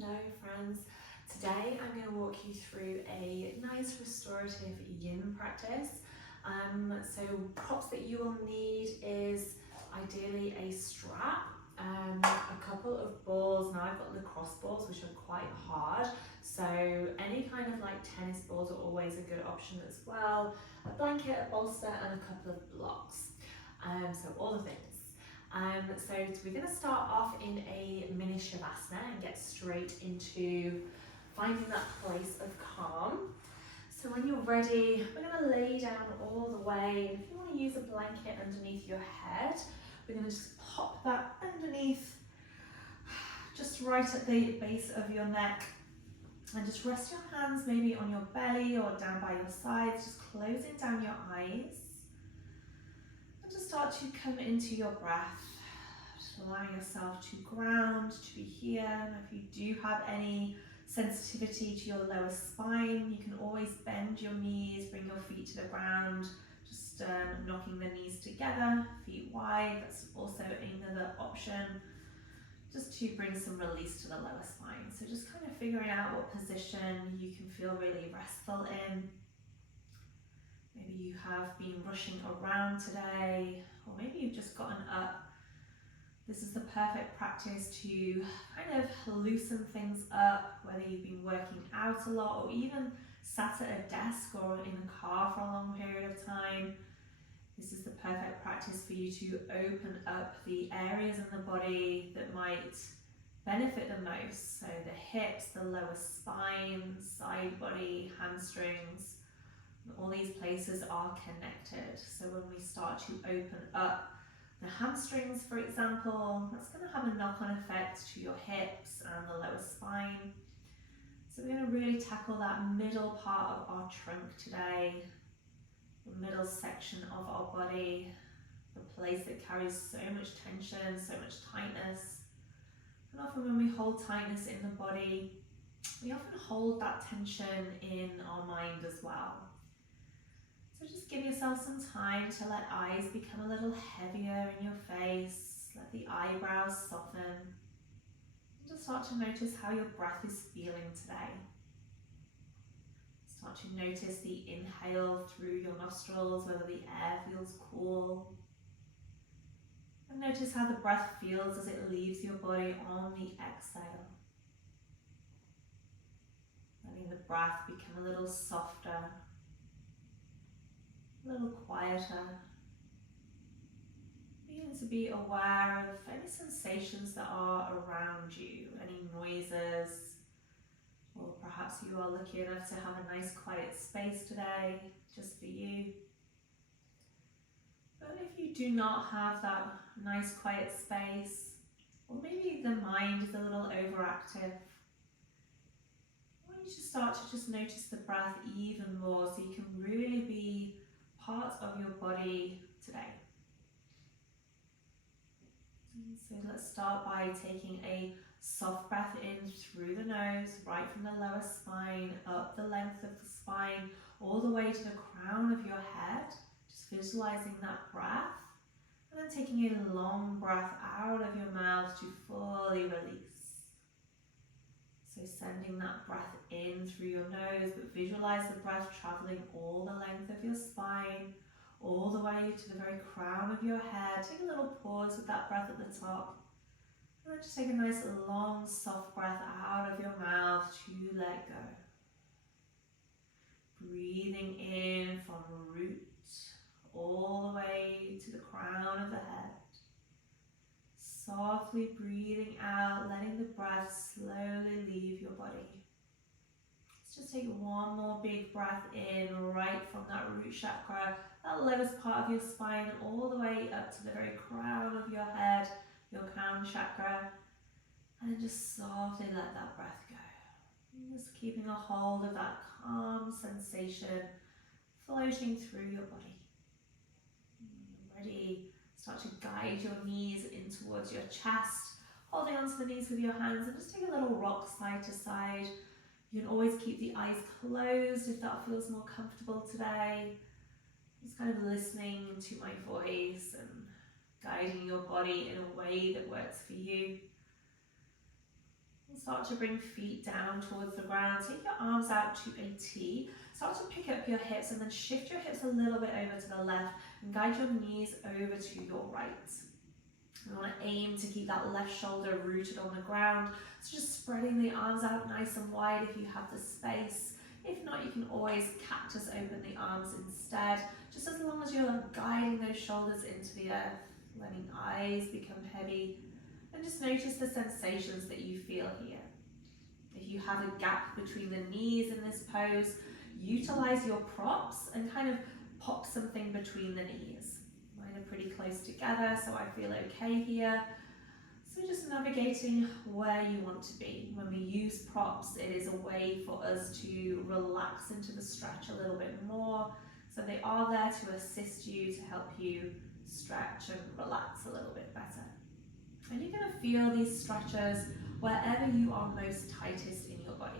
Hello friends, today I'm going to walk you through a nice restorative yin practice. So props that you will need is ideally a strap, a couple of balls. Now I've got lacrosse balls which are quite hard, so any kind of like tennis balls are always a good option as well. A blanket, a bolster and a couple of blocks, so all the things. So we're going to start off in a mini shavasana and get straight into finding that place of calm. So when you're ready, we're going to lay down all the way. If you want to use a blanket underneath your head, we're going to just pop that underneath, just right at the base of your neck. And just rest your hands maybe on your belly or down by your sides, just closing down your eyes. Just start to come into your breath, just allowing yourself to ground, to be here. And if you do have any sensitivity to your lower spine, you can always bend your knees, bring your feet to the ground, just knocking the knees together, feet wide. That's also another option, just to bring some release to the lower spine. So just kind of figuring out what position you can feel really restful in. Maybe you have been rushing around today, or maybe you've just gotten up. This is the perfect practice to kind of loosen things up, whether you've been working out a lot or even sat at a desk or in a car for a long period of time. This is the perfect practice for you to open up the areas in the body that might benefit the most. So the hips, the lower spine, side body, hamstrings. All these places are connected. So when we start to open up the hamstrings, for example, that's going to have a knock-on effect to your hips and the lower spine. So we're going to really tackle that middle part of our trunk today, the middle section of our body, the place that carries so much tension, so much tightness. And often when we hold tightness in the body, we often hold that tension in our mind as well. So just give yourself some time to let eyes become a little heavier in your face, let the eyebrows soften, and just start to notice how your breath is feeling today. Start to notice the inhale through your nostrils, whether the air feels cool. And notice how the breath feels as it leaves your body on the exhale. Letting the breath become a little softer, a little quieter. Begin to be aware of any sensations that are around you, any noises, or perhaps you are lucky enough to have a nice quiet space today, just for you. But if you do not have that nice quiet space, or maybe the mind is a little overactive, I want you to start to just notice the breath even more so you can really be part of your body today. So let's start by taking a soft breath in through the nose, right from the lower spine, up the length of the spine, all the way to the crown of your head. Just visualizing that breath, and then taking a long breath out of your mouth to fully release. So sending that breath in through your nose, but visualize the breath traveling all the length of your spine, all the way to the very crown of your head. Take a little pause with that breath at the top. And then just take a nice long soft breath out of your mouth to let go. Breathing in from root all the way to the crown of the head. Softly breathing out, letting the breath slowly leave your body. Let's just take one more big breath in, right from that root chakra, that lowest part of your spine, all the way up to the very crown of your head, your crown chakra. And just softly let that breath go. And just keeping a hold of that calm sensation floating through your body. Ready, start to guide your knees in towards your chest, holding onto the knees with your hands, and just take a little rock side to side. You can always keep the eyes closed if that feels more comfortable today. Just kind of listening to my voice and guiding your body in a way that works for you. And Start to bring feet down towards the ground. Take your arms out to a T. Start to pick up your hips and then shift your hips a little bit over to the left and guide your knees over to your right. We want to aim to keep that left shoulder rooted on the ground. So just spreading the arms out nice and wide if you have the space. If not, you can always cactus open the arms instead, just as long as you're guiding those shoulders into the earth, letting eyes become heavy, and just notice the sensations that you feel here. If you have a gap between the knees in this pose, utilize your props and kind of pop something between the knees. Mine are pretty close together, so I feel okay here. So just navigating where you want to be. When we use props, it is a way for us to relax into the stretch a little bit more. So they are there to assist you, to help you stretch and relax a little bit better. And you're going to feel these stretches wherever you are most tightest in your body.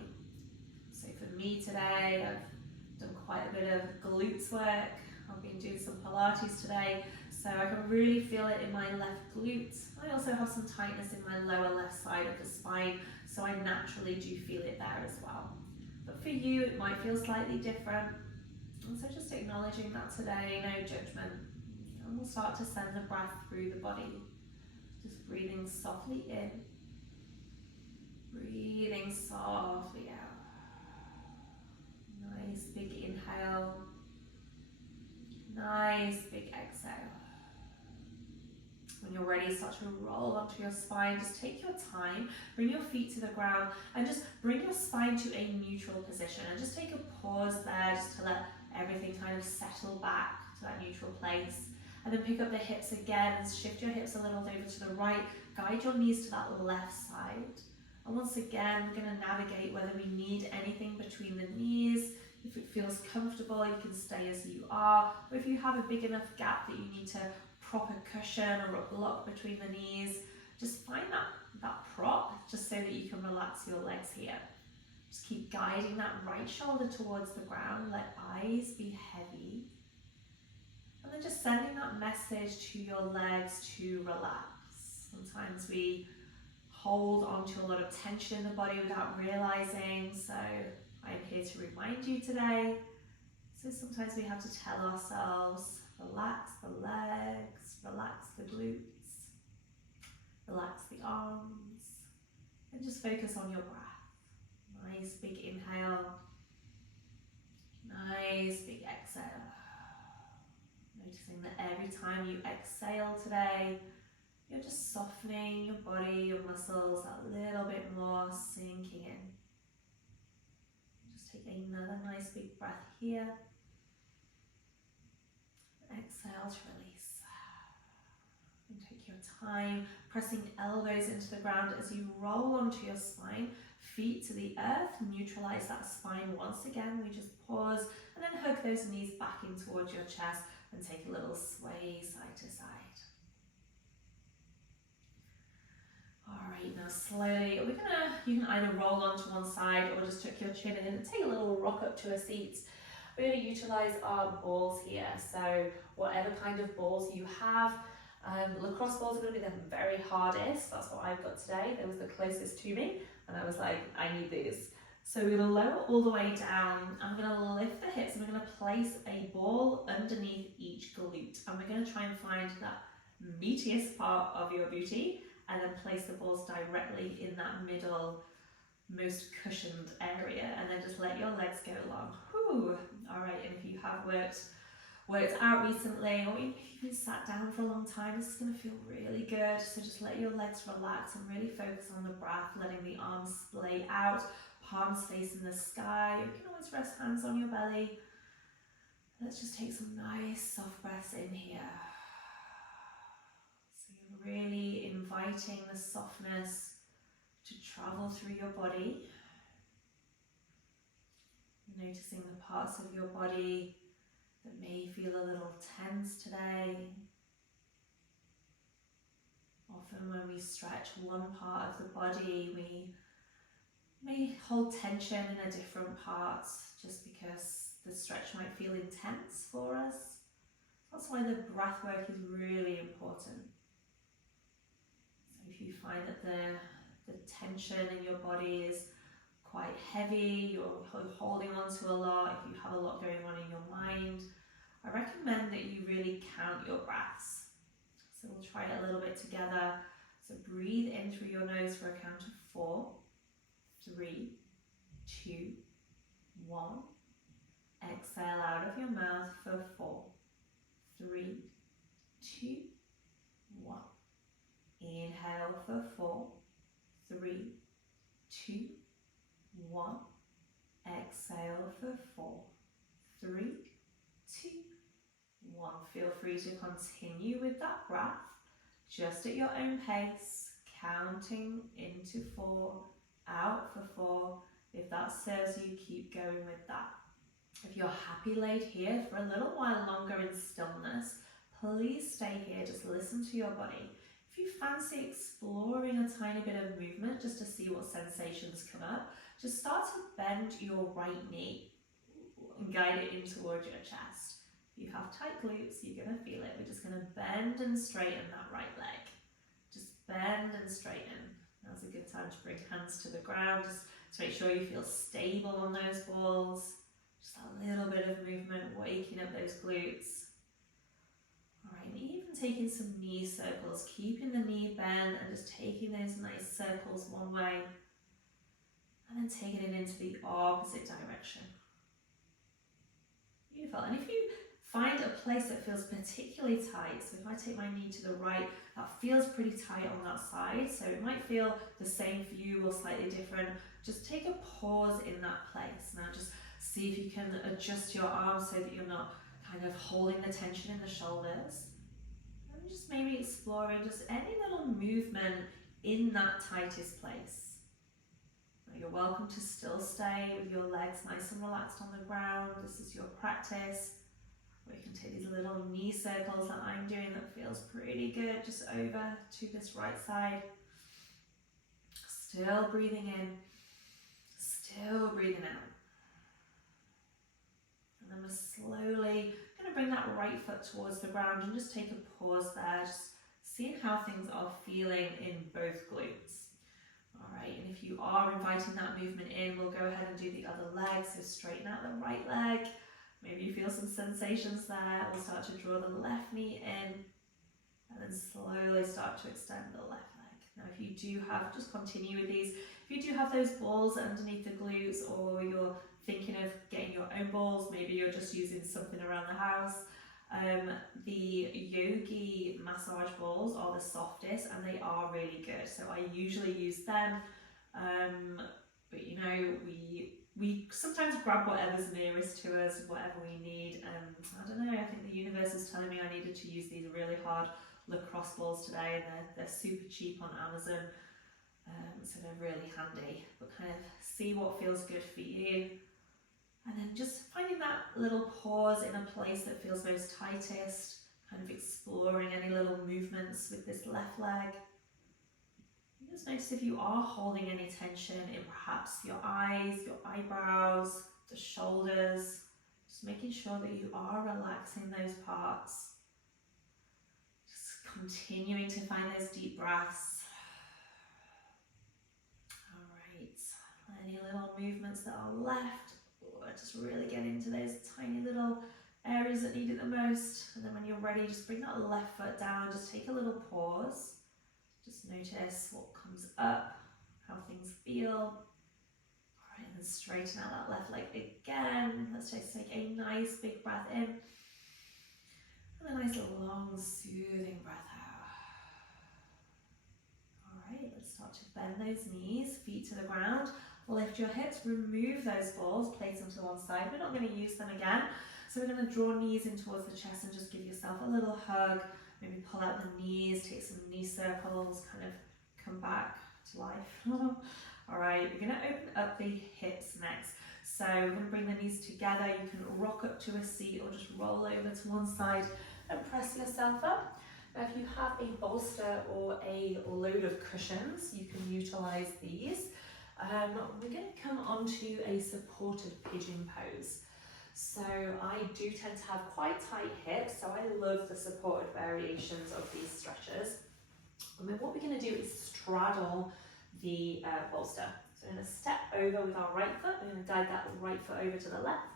So for me today, I've done quite a bit of glutes work. I've been doing some Pilates today, so I can really feel it in my left glute. I also have some tightness in my lower left side of the spine, so I naturally do feel it there as well. But for you, it might feel slightly different. And so just acknowledging that today, no judgment. And we'll start to send the breath through the body. Just breathing softly in, breathing softly out. Nice big inhale, nice big exhale. When you're ready, start to roll onto your spine. Just take your time, bring your feet to the ground, and just bring your spine to a neutral position. And just take a pause there, just to let everything kind of settle back to that neutral place. And then pick up the hips again and shift your hips a little over to the right. Guide your knees to that left side. And once again, we're going to navigate whether we need anything between the knees. If it feels comfortable, you can stay as you are. Or if you have a big enough gap that you need to prop a cushion or a block between the knees, just find that prop just so that you can relax your legs here. Just keep guiding that right shoulder towards the ground. Let eyes be heavy. And then just sending that message to your legs to relax. Sometimes we hold on to a lot of tension in the body without realizing, so I'm here to remind you today. So sometimes we have to tell ourselves, relax the legs, relax the glutes, relax the arms, and just focus on your breath. Nice big inhale, nice big exhale. Noticing that every time you exhale today, you're just softening your body, your muscles a little bit more, sinking in. Just take another nice big breath here. Exhale to release. And take your time, pressing elbows into the ground as you roll onto your spine, feet to the earth, neutralize that spine once again. We just pause and then hug those knees back in towards your chest and take a little sway side to side. Alright, now slowly, you can either roll onto one side or just tuck your chin in and take a little rock up to a seat. We're going to utilize our balls here, so whatever kind of balls you have. Lacrosse balls are going to be the very hardest. That's what I've got today. They was the closest to me, and I was like, I need these. So we're going to lower all the way down. I'm going to lift the hips and we're going to place a ball underneath each glute. And we're going to try and find that meatiest part of your booty and then place the balls directly in that middle, most cushioned area. And then just let your legs go along. Whew. All right, and if you have worked out recently or even if you've been sat down for a long time, this is going to feel really good. So just let your legs relax and really focus on the breath, letting the arms splay out. Palms facing the sky. You can always rest hands on your belly. Let's just take some nice soft breaths in here. So you're really inviting the softness to travel through your body. Noticing the parts of your body that may feel a little tense today. Often when we stretch one part of the body, we may hold tension in a different part just because the stretch might feel intense for us. That's why the breath work is really important. So if you find that the the tension in your body is quite heavy, you're holding on to a lot, if you have a lot going on in your mind, I recommend that you really count your breaths. So we'll try it a little bit together. So breathe in through your nose for a count of 4, 3, 2, 1. Exhale out of your mouth for 4, 3, 2, 1. Inhale for 4, 3, 2, 1. Exhale for 4, 3, 2, 1. Feel free to continue with that breath, just at your own pace, counting into 4, out for 4. If that serves you, keep going with that. If you're happy laid here for a little while longer in stillness, please stay here, just listen to your body. If you fancy exploring a tiny bit of movement just to see what sensations come up, just start to bend your right knee and guide it in towards your chest. If you have tight glutes, you're going to feel it. We're just going to bend and straighten that right leg. Just bend and straighten. Now's a good time to bring hands to the ground, just to make sure you feel stable on those balls. Just a little bit of movement, waking up those glutes. Alright, even taking some knee circles, keeping the knee bent and just taking those nice circles one way and then taking it into the opposite direction. Beautiful. And if you find a place that feels particularly tight, so if I take my knee to the right, that feels pretty tight on that side, so it might feel the same for you or slightly different, just take a pause in that place. Now just see if you can adjust your arms so that you're not kind of holding the tension in the shoulders. And just maybe exploring just any little movement in that tightest place. Now you're welcome to still stay with your legs nice and relaxed on the ground. This is your practice. Or you can take these little knee circles that I'm doing that feels pretty good, just over to this right side. Still breathing in, still breathing out. And then we're slowly going to bring that right foot towards the ground and just take a pause there, just seeing how things are feeling in both glutes. Alright, and if you are inviting that movement in, we'll go ahead and do the other leg, so straighten out the right leg. Maybe you feel some sensations there. We'll start to draw the left knee in and then slowly start to extend the left leg. Now if you do have, just continue with these, if you do have those balls underneath the glutes or you're thinking of getting your own balls, maybe you're just using something around the house, the yogi massage balls are the softest and they are really good. So I usually use them, but you know, we sometimes grab whatever's nearest to us, whatever we need. I don't know, I think the universe is telling me I needed to use these really hard lacrosse balls today, and they're super cheap on Amazon, so they're really handy. But kind of see what feels good for you, and then just finding that little pause in a place that feels most tightest, kind of exploring any little movements with this left leg. Just notice if you are holding any tension in perhaps your eyes, your eyebrows, the shoulders, just making sure that you are relaxing those parts. Just continuing to find those deep breaths. Alright, any little movements that are left, just really get into those tiny little areas that need it the most. And then when you're ready, just bring that left foot down, just take a little pause. Just notice what comes up, how things feel. Alright, and then straighten out that left leg again. Let's just take a nice big breath in. And a nice long soothing breath out. Alright, let's start to bend those knees, feet to the ground. Lift your hips, remove those balls, place them to one side. We're not going to use them again. So we're going to draw knees in towards the chest and just give yourself a little hug. Maybe pull out the knees, take some knee circles, kind of come back to life. Alright, we're going to open up the hips next. So we're going to bring the knees together. You can rock up to a seat or just roll over to one side and press yourself up. Now if you have a bolster or a load of cushions, you can utilise these. We're going to come onto a supported pigeon pose. So I do tend to have quite tight hips, so I love the supported variations of these stretches. And then what we're going to do is straddle the bolster. So we're going to step over with our right foot, we're going to guide that right foot over to the left,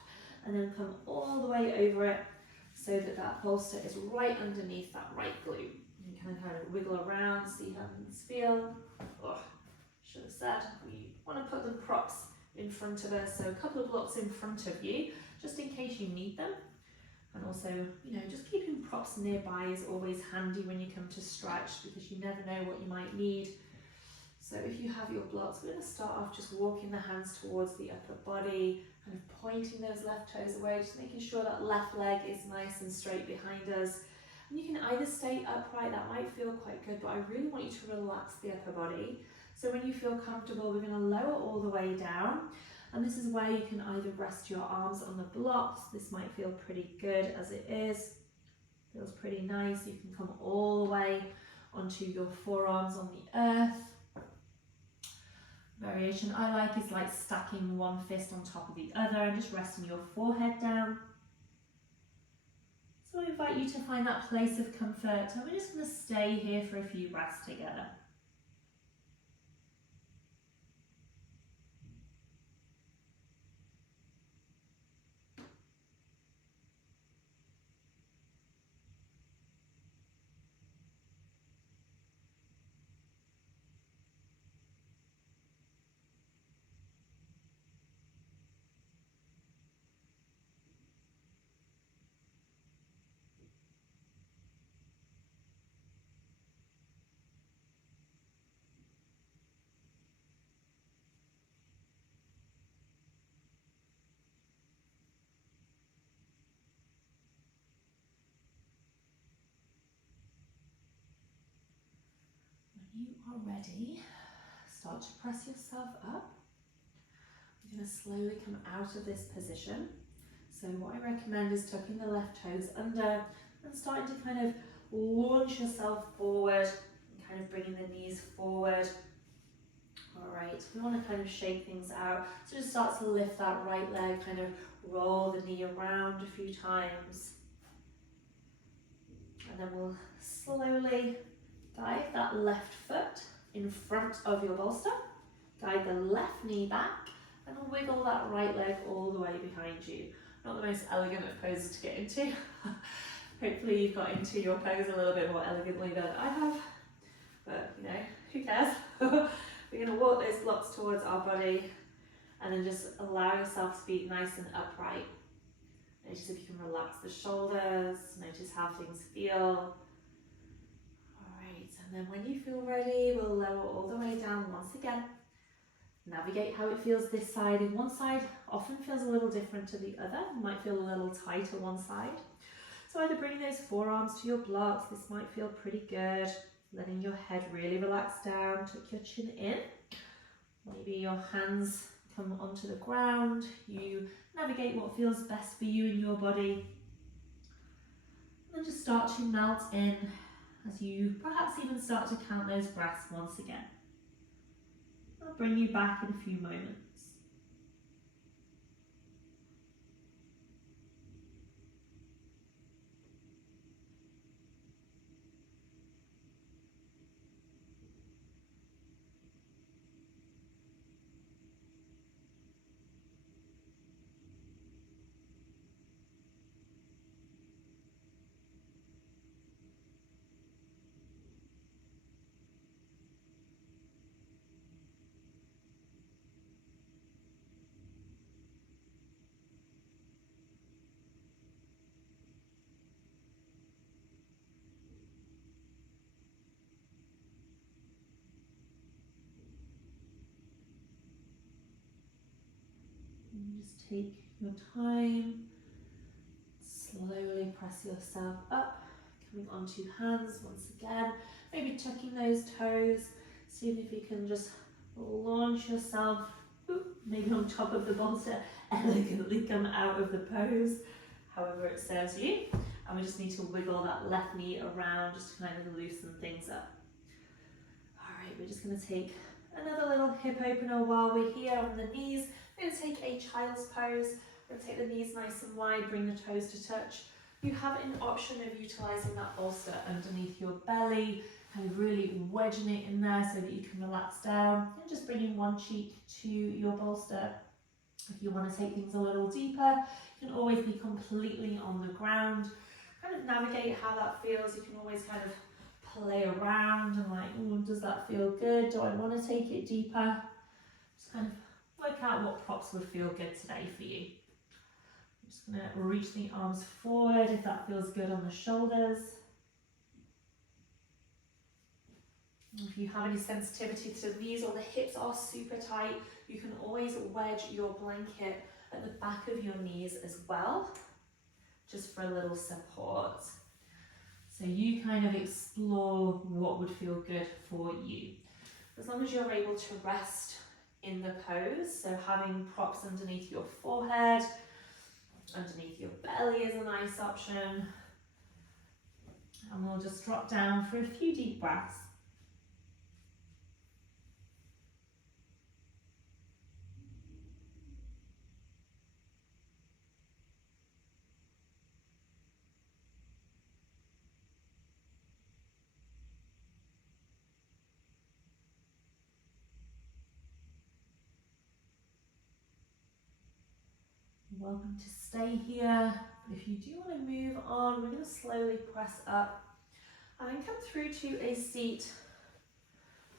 and then come all the way over it so that that bolster is right underneath that right glute. You can kind of wiggle around, see how things feel. Oh, should have said, we want to put the props in front of us, so a couple of blocks in front of you, just in case you need them. And also, you know, just keeping props nearby is always handy when you come to stretch, because you never know what you might need. So if you have your blocks, we're going to start off just walking the hands towards the upper body, kind of pointing those left toes away, just making sure that left leg is nice and straight behind us. And you can either stay upright, that might feel quite good, but I really want you to relax the upper body. So when you feel comfortable, we're going to lower all the way down. And this is where you can either rest your arms on the blocks. This might feel pretty good as it is. Feels pretty nice. You can come all the way onto your forearms on the earth. Variation I like is like stacking one fist on top of the other and just resting your forehead down. So I invite you to find that place of comfort, and we're just going to stay here for a few breaths together. When you are ready, start to press yourself up. You're going to slowly come out of this position. So what I recommend is tucking the left toes under and starting to kind of launch yourself forward and kind of bringing the knees forward. All right, we want to kind of shake things out. So just start to lift that right leg, kind of roll the knee around a few times. And then we'll slowly guide that left foot in front of your bolster. Guide the left knee back and wiggle that right leg all the way behind you. Not the most elegant of poses to get into. Hopefully you've got into your pose a little bit more elegantly than I have. But, you know, who cares? We're going to walk those blocks towards our body and then just allow yourself to be nice and upright. Notice if you can relax the shoulders, notice how things feel. Alright, and then when you feel ready, we'll lower all the way down once again. Navigate how it feels this side. And one side often feels a little different to the other. It might feel a little tighter one side. So either bringing those forearms to your blocks, this might feel pretty good. Letting your head really relax down, tuck your chin in. Maybe your hands come onto the ground. You navigate what feels best for you in your body. And then just start to melt in as you perhaps even start to count those breaths once again. I'll bring you back in a few moments. Just take your time, slowly press yourself up, coming onto hands once again, maybe tucking those toes, seeing if you can just launch yourself, maybe on top of the bolster, elegantly come out of the pose, however it serves you. And we just need to wiggle that left knee around just to kind of loosen things up. Alright, we're just going to take another little hip opener while we're here on the knees. We're going to take a child's pose. We're going to take the knees nice and wide, bring the toes to touch. You have an option of utilising that bolster underneath your belly, kind of really wedging it in there so that you can relax down, and just bringing one cheek to your bolster. If you want to take things a little deeper, you can always be completely on the ground. Kind of navigate how that feels. You can always kind of play around and like, does that feel good? Do I want to take it deeper? Just kind of work out what props would feel good today for you. I'm just going to reach the arms forward if that feels good on the shoulders. If you have any sensitivity to the knees or the hips are super tight, you can always wedge your blanket at the back of your knees as well, just for a little support. So you kind of explore what would feel good for you. As long as you're able to rest in the pose, so having props underneath your forehead, underneath your belly is a nice option. And we'll just drop down for a few deep breaths. You're welcome to stay here, but if you do want to move on, we're going to slowly press up and then come through to a seat.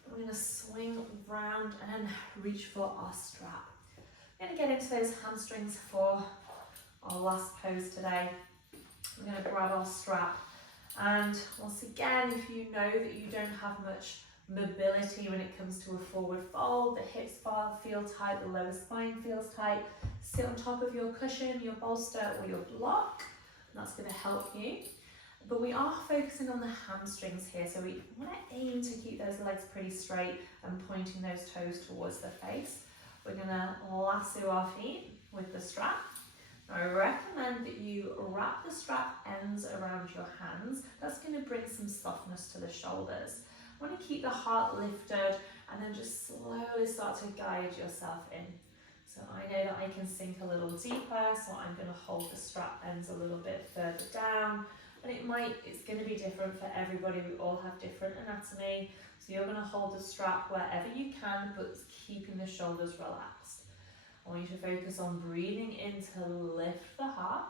We're going to swing round and reach for our strap. We're going to get into those hamstrings for our last pose today. We're going to grab our strap, and once again, if you know that you don't have much mobility when it comes to a forward fold, the hips feel tight, the lower spine feels tight, sit on top of your cushion, your bolster or your block, and that's going to help you. But we are focusing on the hamstrings here, so we want to aim to keep those legs pretty straight and pointing those toes towards the face. We're going to lasso our feet with the strap. Now, I recommend that you wrap the strap ends around your hands. That's going to bring some softness to the shoulders. I want to keep the heart lifted and then just slowly start to guide yourself in. So I know that I can sink a little deeper, so I'm going to hold the strap ends a little bit further down. And it's going to be different for everybody. We all have different anatomy. So you're going to hold the strap wherever you can, but keeping the shoulders relaxed. I want you to focus on breathing in to lift the heart.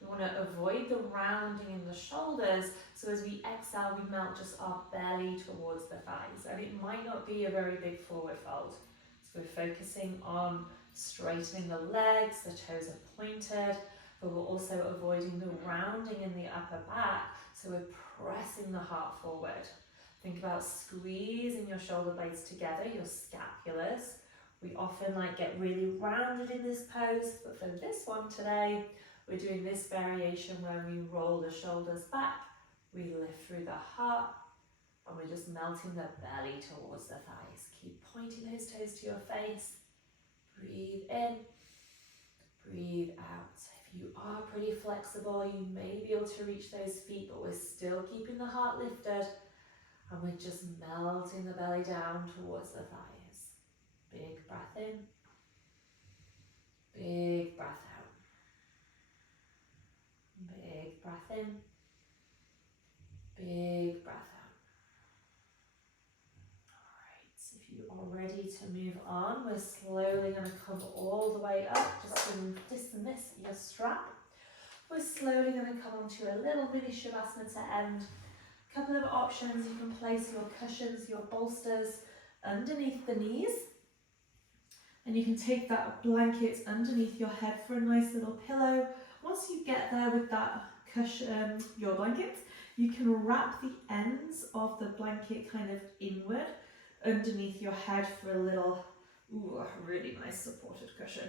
We want to avoid the rounding in the shoulders, so as we exhale, we melt just our belly towards the thighs. And it might not be a very big forward fold. So we're focusing on straightening the legs, the toes are pointed, but we're also avoiding the rounding in the upper back, so we're pressing the heart forward. Think about squeezing your shoulder blades together, your scapulars. We often get really rounded in this pose, but for this one today, we're doing this variation where we roll the shoulders back, we lift through the heart, and we're just melting the belly towards the thighs. Keep pointing those toes to your face. Breathe in, breathe out. If you are pretty flexible, you may be able to reach those feet, but we're still keeping the heart lifted, and we're just melting the belly down towards the thighs. Big breath in, big breath out. Big breath in, big breath out. Alright, so if you are ready to move on, we're slowly going to come all the way up, just to dismiss your strap. We're slowly going to come onto a little mini shavasana to end. A couple of options: you can place your cushions, your bolsters underneath the knees, and you can take that blanket underneath your head for a nice little pillow. Once you get there with that cushion, your blanket, you can wrap the ends of the blanket kind of inward underneath your head for a little, really nice supported cushion.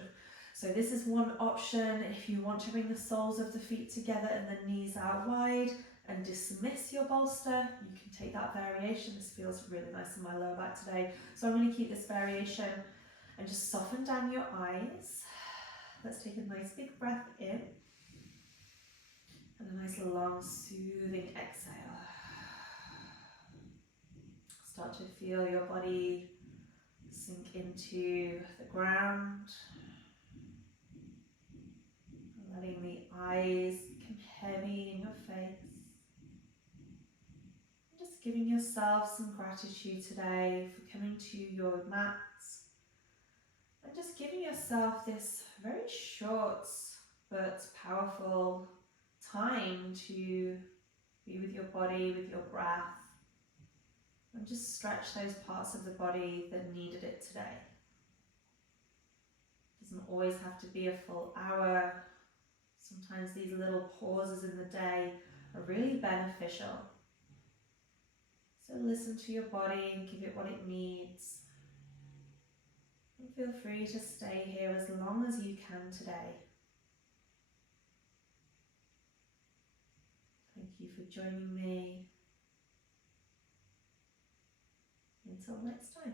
So this is one option. If you want to bring the soles of the feet together and the knees out wide and dismiss your bolster, you can take that variation. This feels really nice in my lower back today. So I'm going to keep this variation and just soften down your eyes. Let's take a nice big breath in and a nice long soothing exhale. Start to feel your body sink into the ground, letting the eyes become heavy in your face. Just giving yourself some gratitude today for coming to your mat, and just giving yourself this very short but powerful time to be with your body, with your breath, and just stretch those parts of the body that needed it today. It doesn't always have to be a full hour. Sometimes these little pauses in the day are really beneficial. So listen to your body and give it what it needs. And feel free to stay here as long as you can today. Thank you for joining me. Until next time.